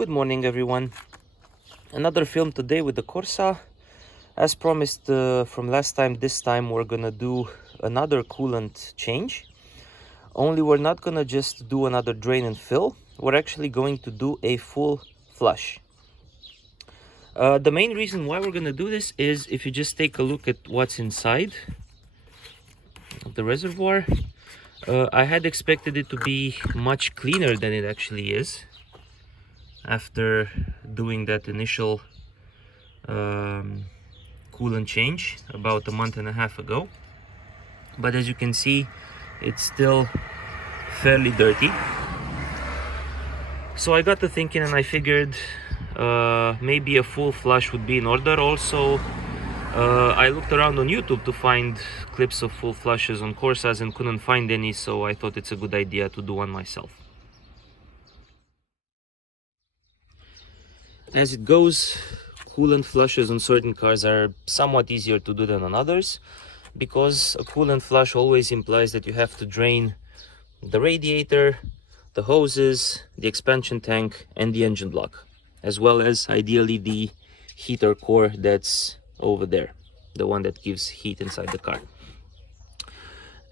Good morning everyone. Another film today with the Corsa. As promised from last time, this time we're gonna do another coolant change. Only we're not gonna just do another drain and fill. We're actually going to do a full flush. The main reason why we're gonna do this is if you just take a look at what's inside the reservoir. I had expected it to be much cleaner than it actually is after doing that initial coolant change about a month and a half ago. But as you can see, it's still fairly dirty. So I got to thinking and I figured maybe a full flush would be in order. Also, I looked around on YouTube to find clips of full flushes on Corsas and couldn't find any, so I thought it's a good idea to do one myself. As it goes, coolant flushes on certain cars are somewhat easier to do than on others, because a coolant flush always implies that you have to drain the radiator, the hoses, the expansion tank and the engine block, as well as ideally the heater core that's over there, the one that gives heat inside the car.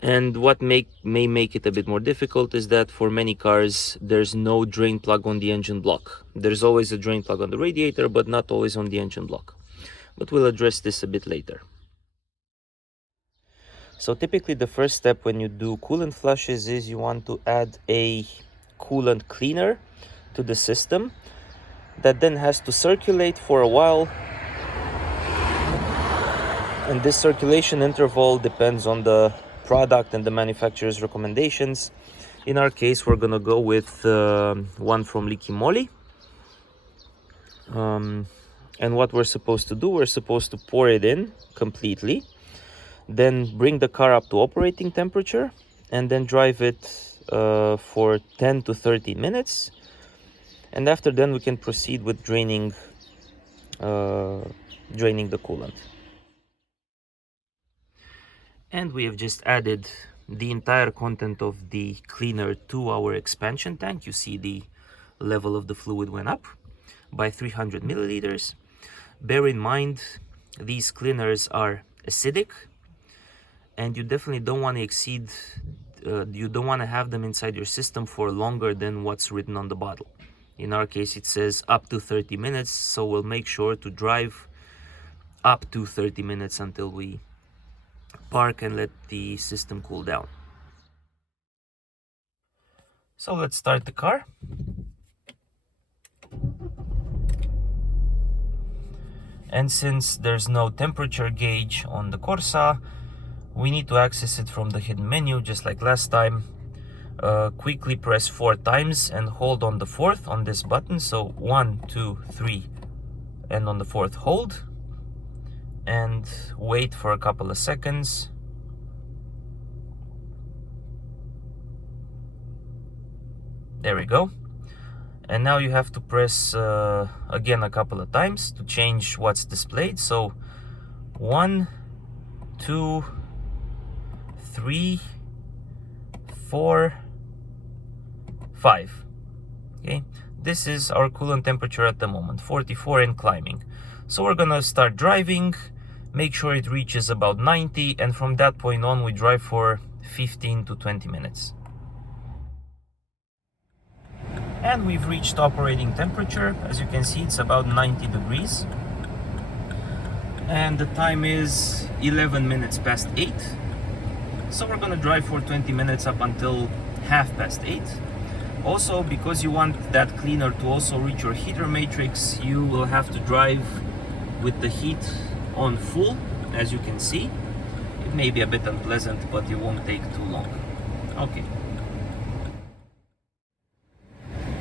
And what may make it a bit more difficult is that for many cars there's no drain plug on the engine block. There's always a drain plug on the radiator, but not always on the engine block. But we'll address this a bit later. So typically the first step when you do coolant flushes is you want to add a coolant cleaner to the system that then has to circulate for a while. And this circulation interval depends on the product and the manufacturer's recommendations. In our case, we're gonna go with one from Leaky Moly. And what we're supposed to do, we're supposed to pour it in completely, then bring the car up to operating temperature, and then drive it for 10 to 30 minutes. And after then we can proceed with draining the coolant. And we have just added the entire content of the cleaner to our expansion tank. You see the level of the fluid went up by 300 milliliters. Bear in mind, these cleaners are acidic, and you definitely don't want to exceed, you don't want to have them inside your system for longer than what's written on the bottle. In our case, it says up to 30 minutes, so we'll make sure to drive up to 30 minutes until we park and let the system cool down. So let's start the car. And since there's no temperature gauge on the Corsa, we need to access it from the hidden menu just like last time. Quickly press 4 times and hold on the 4th on this button. So 1, 2, 3, and on the 4th hold. And wait for a couple of seconds. There we go. And now you have to press again a couple of times to change what's displayed. So 1, 2, 3, 4, 5. Okay, this is our coolant temperature at the moment, 44 and climbing. So we're gonna start driving, make sure it reaches about 90, and from that point on we drive for 15 to 20 minutes. And we've reached operating temperature. As you can see, it's about 90 degrees. And the time is 11 minutes past 8. So we're gonna drive for 20 minutes up until 8:30. Also, because you want that cleaner to also reach your heater matrix, you will have to drive with the heat on full. As you can see, it may be a bit unpleasant, but it won't take too long. Okay.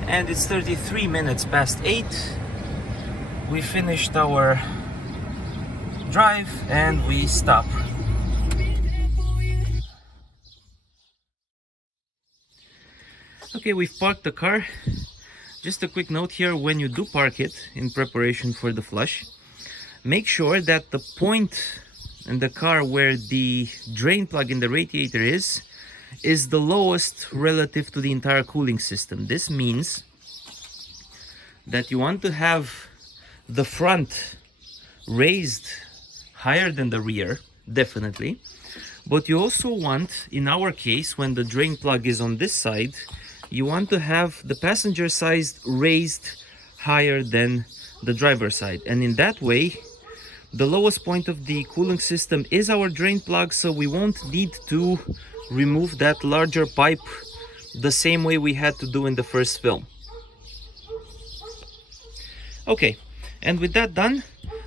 And it's 33 minutes past 8. We finished our drive and we stop. Okay, we've parked the car. Just a quick note here, when you do park it in preparation for the flush, make sure that the point in the car where the drain plug in the radiator is the lowest relative to the entire cooling system. This means that you want to have the front raised higher than the rear, definitely. But you also want, in our case, when the drain plug is on this side, you want to have the passenger side raised higher than the driver side. And in that way, the lowest point of the cooling system is our drain plug, so we won't need to remove that larger pipe the same way we had to do in the first film. Okay, and with that done,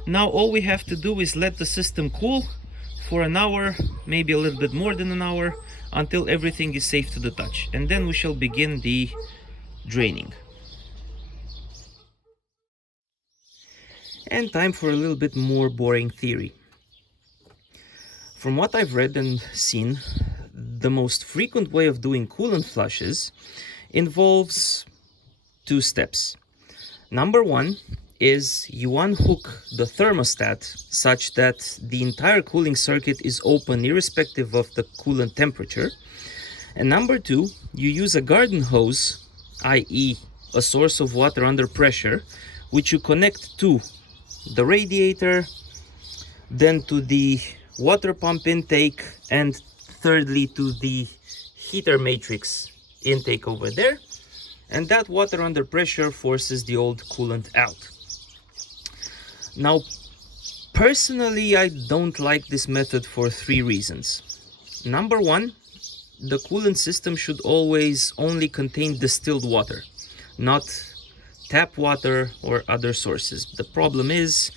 now all we have to do is let the system cool for an hour, maybe a little bit more than an hour, until everything is safe to the touch. And then we shall begin the draining. And time for a little bit more boring theory. From what I've read and seen, the most frequent way of doing coolant flushes involves two steps. Number one is you unhook the thermostat such that the entire cooling circuit is open irrespective of the coolant temperature. And number two, you use a garden hose, i.e. a source of water under pressure, which you connect to the radiator, then to the water pump intake, and thirdly to the heater matrix intake over there. And that water under pressure forces the old coolant out. Now, personally, I don't like this method for three reasons. Number one, the coolant system should always only contain distilled water, not tap water or other sources. The problem is,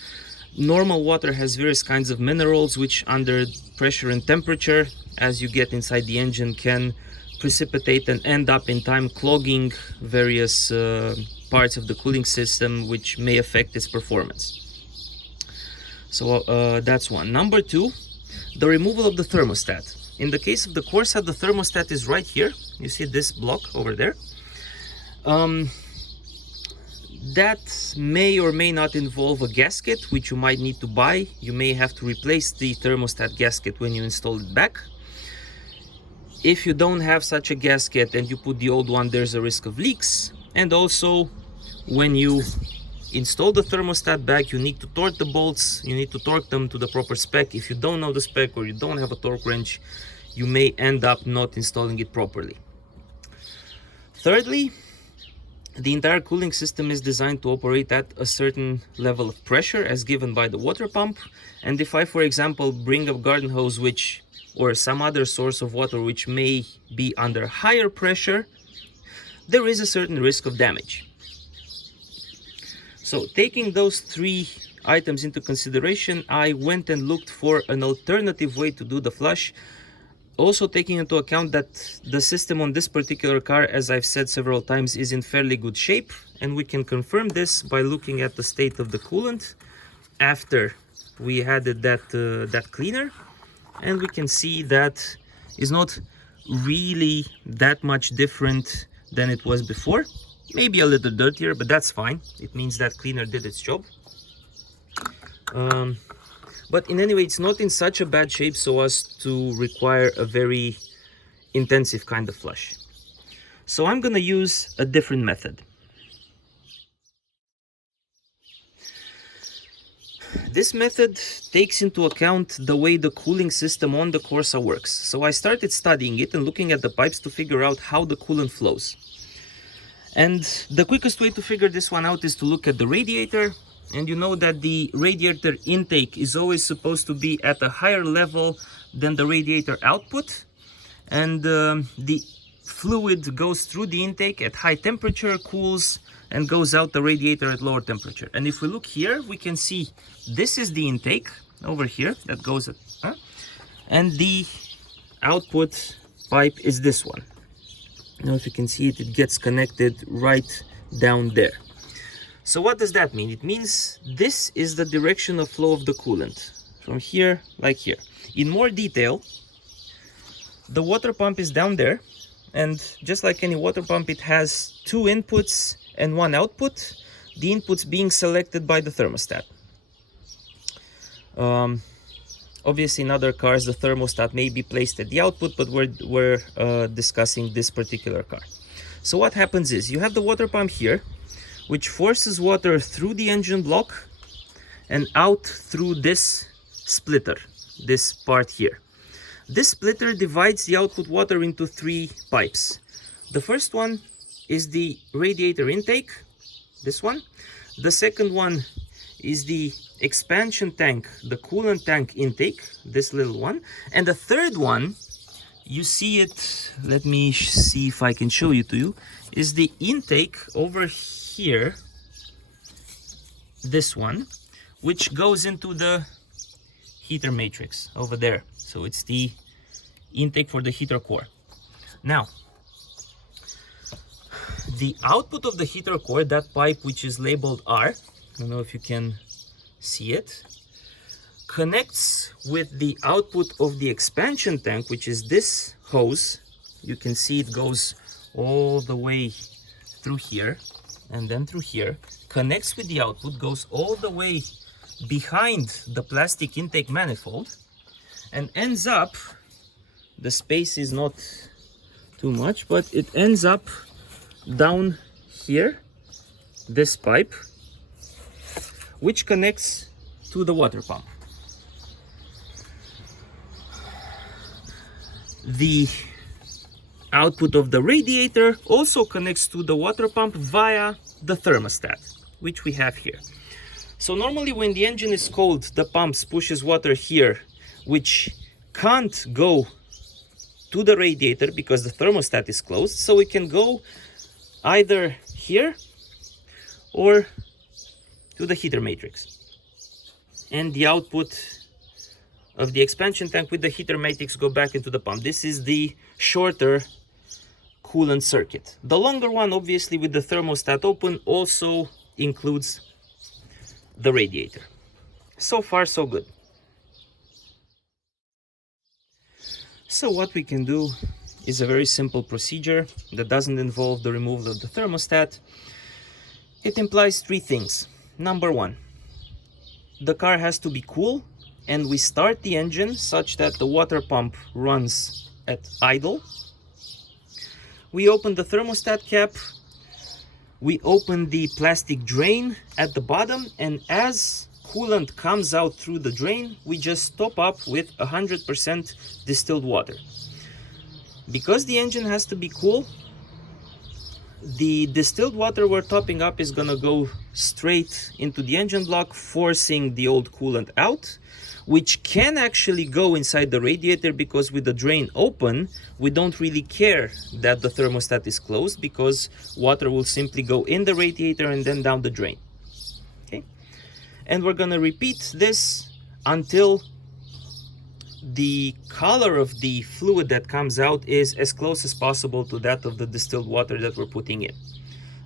normal water has various kinds of minerals which under pressure and temperature, as you get inside the engine, can precipitate and end up in time clogging various parts of the cooling system, which may affect its performance. So that's one. Number two, the removal of the thermostat. In the case of the Corsa, the thermostat is right here. You see this block over there. That may or may not involve a gasket, which you might need to buy. You may have to replace the thermostat gasket when you install it back. If you don't have such a gasket and you put the old one, there's a risk of leaks. And also, when you install the thermostat back, you need to torque the bolts, you need to torque them to the proper spec. If you don't know the spec or you don't have a torque wrench, you may end up not installing it properly. Thirdly, the entire cooling system is designed to operate at a certain level of pressure as given by the water pump. And if I, for example, bring a garden hose or some other source of water which may be under higher pressure, there is a certain risk of damage. So taking those three items into consideration, I went and looked for an alternative way to do the flush. Also taking into account that the system on this particular car, as I've said several times, is in fairly good shape. And we can confirm this by looking at the state of the coolant after we added that cleaner. And we can see that is not really that much different than it was before. Maybe a little dirtier, but that's fine. It means that cleaner did its job. But in any way, it's not in such a bad shape so as to require a very intensive kind of flush. So I'm going to use a different method. This method takes into account the way the cooling system on the Corsa works. So I started studying it and looking at the pipes to figure out how the coolant flows. And the quickest way to figure this one out is to look at the radiator. And you know that the radiator intake is always supposed to be at a higher level than the radiator output. And the fluid goes through the intake at high temperature, cools, and goes out the radiator at lower temperature. And if we look here, we can see this is the intake over here that goes at, and the output pipe is this one. Now if you can see it, it gets connected right down there. So what does that mean? It means this is the direction of flow of the coolant, from here, like here. In more detail, the water pump is down there, and just like any water pump, it has two inputs and one output, the inputs being selected by the thermostat. Obviously in other cars the thermostat may be placed at the output, but we're discussing this particular car. So what happens is you have the water pump here, which forces water through the engine block and out through this splitter, this part here. This splitter divides the output water into 3 pipes. The first one is the radiator intake, this one. The second one is the expansion tank, the coolant tank intake, this little one. And the third one, you see it, let me see if I can show you to you, is the intake over here, this one, which goes into the heater matrix over there. So it's the intake for the heater core. Now, the output of the heater core, that pipe which is labeled R, I don't know if you can see it, connects with the output of the expansion tank, which is this hose. You can see it goes all the way through here and then through here, connects with the output, goes all the way behind the plastic intake manifold, and ends up, the space is not too much, but it ends up down here, this pipe, which connects to the water pump. The output of the radiator also connects to the water pump via the thermostat, which we have here. So normally when the engine is cold, the pumps pushes water here, which can't go to the radiator because the thermostat is closed. So it can go either here or to the heater matrix. And the output of the expansion tank with the heater matrix go back into the pump. This is the shorter coolant circuit. The longer one, obviously with the thermostat open, also includes the radiator. So far so good. So what we can do is a very simple procedure that doesn't involve the removal of the thermostat. It implies 3 things. Number 1, the car has to be cool, and we start the engine such that the water pump runs at idle. We open the thermostat cap, we open the plastic drain at the bottom, and as coolant comes out through the drain, we just top up with 100% distilled water. Because the engine has to be cool, the distilled water we're topping up is gonna go straight into the engine block, forcing the old coolant out, which can actually go inside the radiator, because with the drain open, we don't really care that the thermostat is closed, because water will simply go in the radiator and then down the drain. Okay, and we're gonna repeat this until the color of the fluid that comes out is as close as possible to that of the distilled water that we're putting in.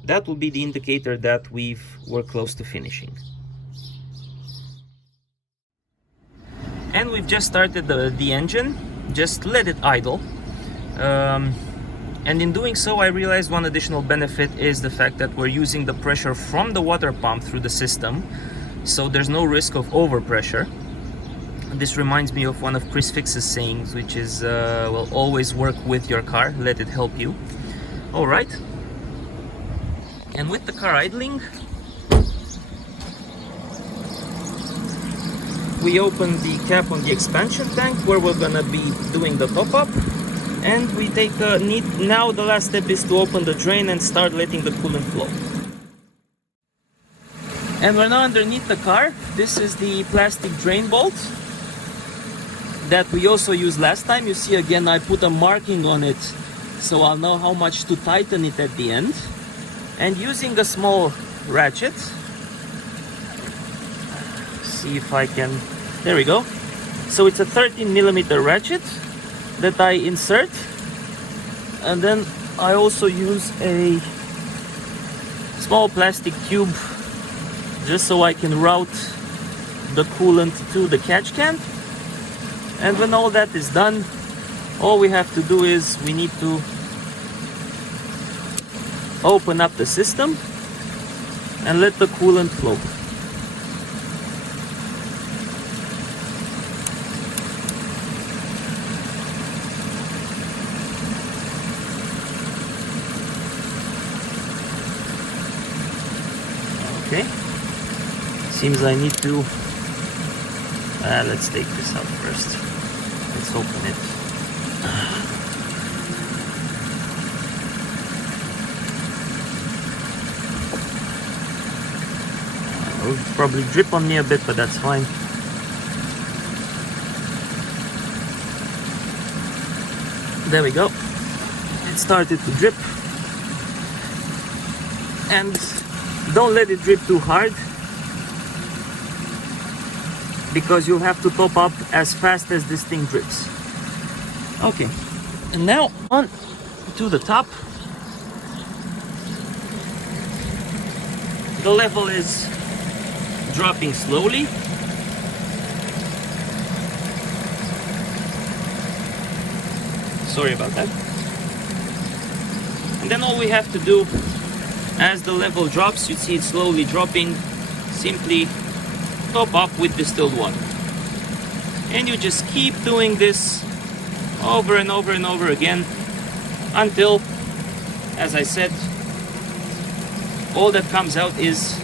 That will be the indicator that we're close to finishing. And we've just started the engine, just let it idle. And in doing so, I realized one additional benefit is the fact that we're using the pressure from the water pump through the system, so there's no risk of overpressure. This reminds me of one of Chris Fix's sayings, which is, well, always work with your car, let it help you. All right. And with the car idling, we open the cap on the expansion tank where we're gonna be doing the top-up, and we take now the last step is to open the drain and start letting the coolant flow. And we're now underneath the car. This is the plastic drain bolt that we also used last time. You see, again, I put a marking on it so I'll know how much to tighten it at the end. And using a small ratchet, see if I can, there we go. So it's a 13mm ratchet that I insert, and then I also use a small plastic tube just so I can route the coolant to the catch can. And when all that is done, all we have to do is we need to open up the system and let the coolant flow. Okay, seems I need to let's take this out first. Let's open it. It'll probably drip on me a bit, but that's fine. There we go. It started to drip. And don't let it drip too hard, because you'll have to top up as fast as this thing drips. Okay, and now on to the top. The level is dropping slowly. Sorry about that. And then all we have to do, as the level drops, you see it slowly dropping, simply top up with distilled water. And you just keep doing this over and over and over again until, as I said, all that comes out is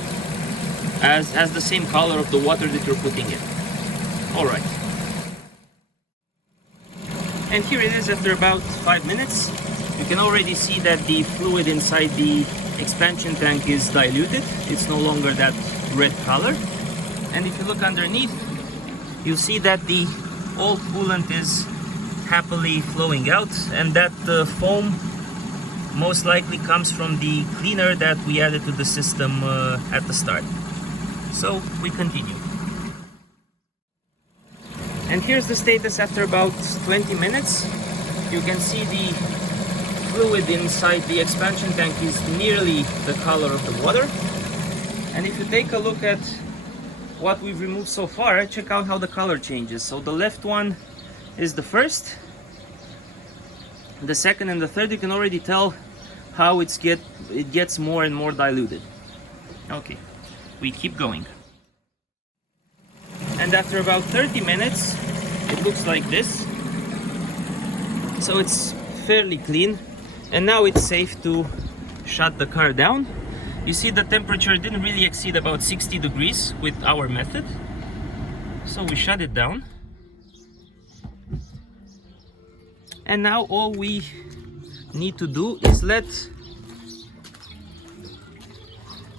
as the same color of the water that you're putting in. All right. And here it is after about 5 minutes. You can already see that the fluid inside the expansion tank is diluted. It's no longer that red color. And if you look underneath, you'll see that the old coolant is happily flowing out, and that the foam most likely comes from the cleaner that we added to the system at the start. So we continue. And here's the status after about 20 minutes. You can see the fluid inside the expansion tank is nearly the color of the water. And if you take a look at what we've removed so far, check out how the color changes. So the left one is the first, the second and the third. You can already tell how it gets more and more diluted. Okay, we keep going. And after about 30 minutes, it looks like this. So it's fairly clean. And now it's safe to shut the car down. You see the temperature didn't really exceed about 60 degrees with our method. So we shut it down. And now all we need to do is let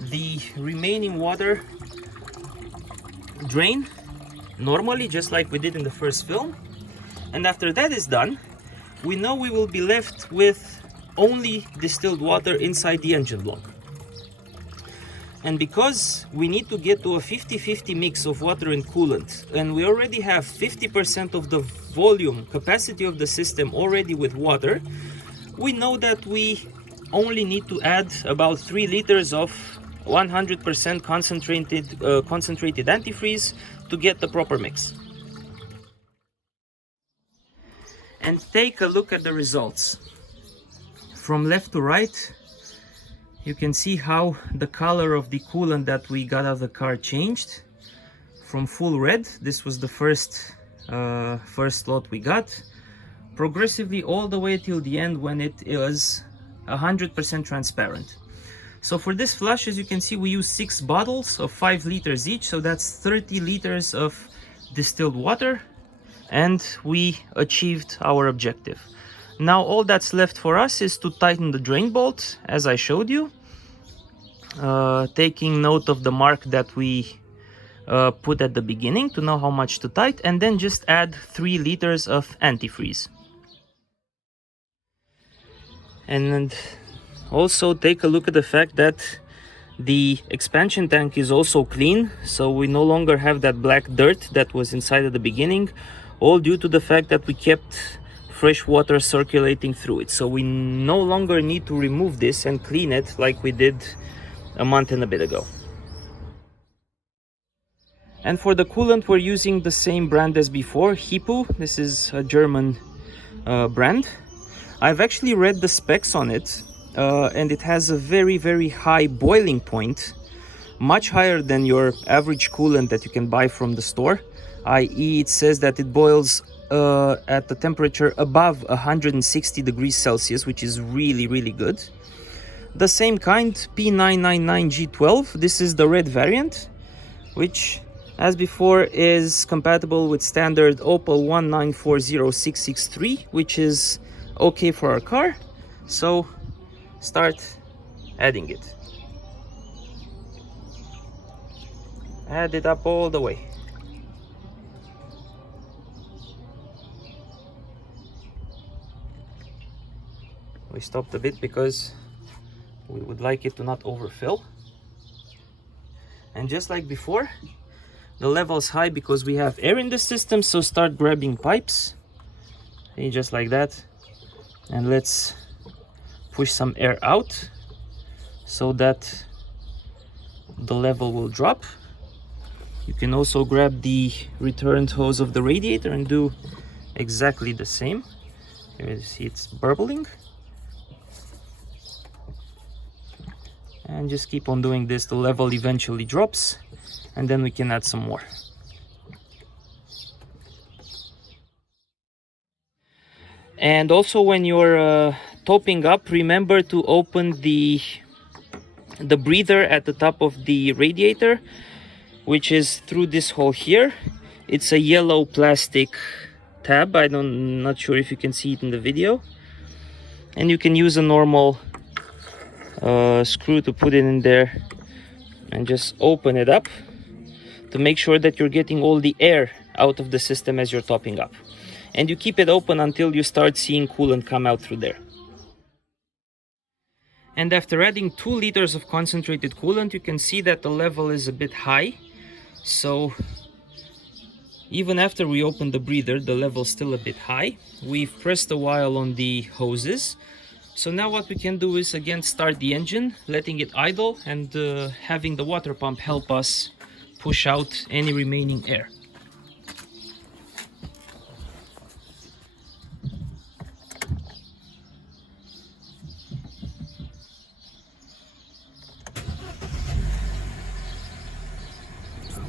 the remaining water drain normally, just like we did in the first film. And after that is done, we know we will be left with only distilled water inside the engine block. And because we need to get to a 50-50 mix of water and coolant, and we already have 50% of the volume capacity of the system already with water, we know that we only need to add about 3 liters of 100% concentrated antifreeze to get the proper mix. And take a look at the results. From left to right, you can see how the color of the coolant that we got out of the car changed. From full red, this was the first lot we got, progressively all the way till the end when it is 100% transparent. So for this flush, as you can see, we use 6 bottles of 5 liters each, so that's 30 liters of distilled water, and we achieved our objective. Now all that's left for us is to tighten the drain bolt, as I showed you, taking note of the mark that we put at the beginning to know how much to tighten, and then just add 3 liters of antifreeze. And also take a look at the fact that the expansion tank is also clean, so we no longer have that black dirt that was inside at the beginning, all due to the fact that we kept fresh water circulating through it. So we no longer need to remove this and clean it like we did a month and a bit ago. And for the coolant, we're using the same brand as before, Hipu. This is a German brand. I've actually read the specs on it, and it has a very, very high boiling point, much higher than your average coolant that you can buy from the store. i.e. it says that it boils at the temperature above 160 degrees Celsius, which is really, really good. the same kind, P999G12. This is the red variant, which as before is compatible with standard Opel 1940663, which is okay for our car. So start adding it. Add it up all the way. We stopped a bit because we would like it to not overfill. And just like before, the level is high because we have air in the system, so start grabbing pipes. Okay, just like that. And let's push some air out so that the level will drop. You can also grab the returned hose of the radiator and do exactly the same. Here you see it's burbling. And just keep on doing this, the level eventually drops, and then we can add some more. And also when you're topping up, remember to open the breather at the top of the radiator, which is through this hole here. It's a yellow plastic tab. I'm not sure if you can see it in the video. And you can use a normal screw to put it in there and just open it up to make sure that you're getting all the air out of the system as you're topping up. And you keep it open until you start seeing coolant come out through there. And after adding 2 liters of concentrated coolant, you can see that the level is a bit high. So even after we open the breather, the level is still a bit high. We've pressed a while on the hoses. So now what we can do is again start the engine, letting it idle, and having the water pump help us push out any remaining air.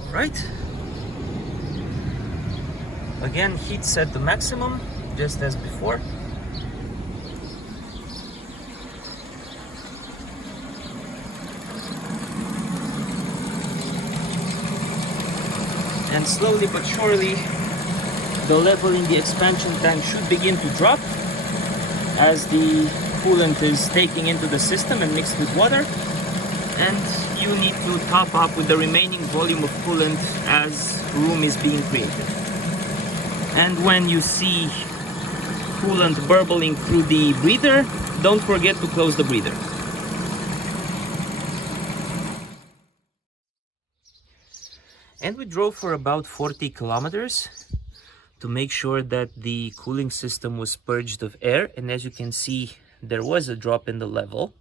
All right. Again, heat set to maximum, just as before. And slowly but surely, the level in the expansion tank should begin to drop as the coolant is taking into the system and mixed with water. And you need to top up with the remaining volume of coolant as room is being created. And when you see coolant burbling through the breather, don't forget to close the breather. And we drove for about 40 kilometers to make sure that the cooling system was purged of air. And as you can see, there was a drop in the level,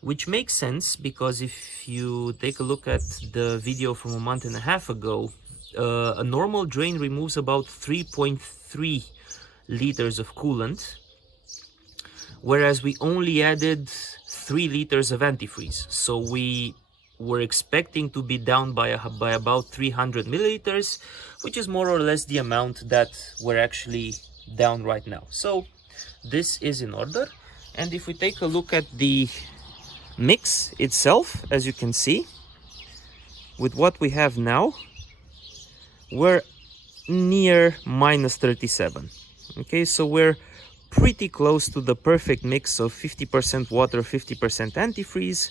which makes sense because if you take a look at the video from a month and a half ago, a normal drain removes about 3.3 liters of coolant, whereas we only added 3 liters of antifreeze. So we were expecting to be down by about 300 milliliters, which is more or less the amount that we're actually down right now. So this is in order. And if we take a look at the mix itself, as you can see, with what we have now, we're near minus 37. Okay, so we're pretty close to the perfect mix of 50% water, 50% antifreeze,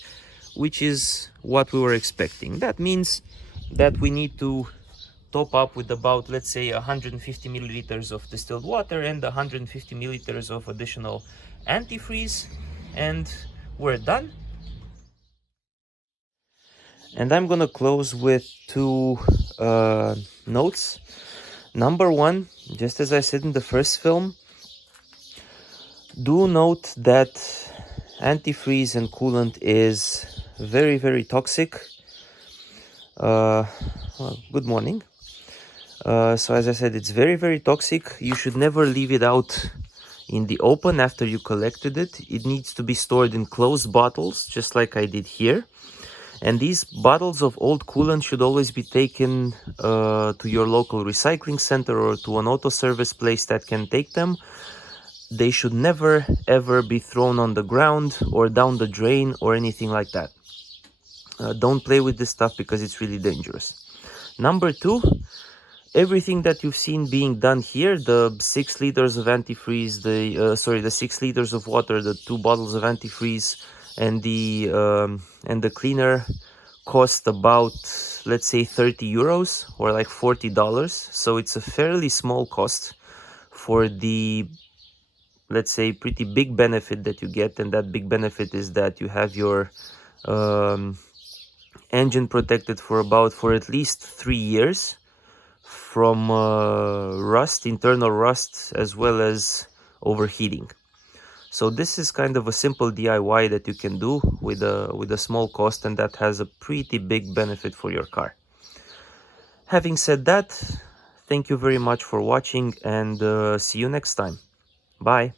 which is what we were expecting. That means that we need to top up with about, let's say, 150 milliliters of distilled water and 150 milliliters of additional antifreeze, and we're done. And I'm gonna close with 2 notes. Number 1, just as I said in the first film, do note that antifreeze and coolant is very, very toxic. Well, good morning. So as I said, it's very, very toxic. You should never leave it out in the open after you collected it. It needs to be stored in closed bottles, just like I did here. And these bottles of old coolant should always be taken to your local recycling center or to an auto service place that can take them. they should never ever be thrown on the ground or down the drain or anything like that. Don't play with this stuff because it's really dangerous. Number two, everything that you've seen being done here, the 6 liters of antifreeze, the 6 liters of water, the 2 bottles of antifreeze, and the cleaner cost about, let's say, 30 euros or like $40. So it's a fairly small cost for the, let's say, pretty big benefit that you get. And that big benefit is that you have your engine protected for at least 3 years from rust, internal rust, as well as overheating. So this is kind of a simple DIY that you can do with a small cost, and that has a pretty big benefit for your car. Having said that, thank you very much for watching, and see you next time. Bye.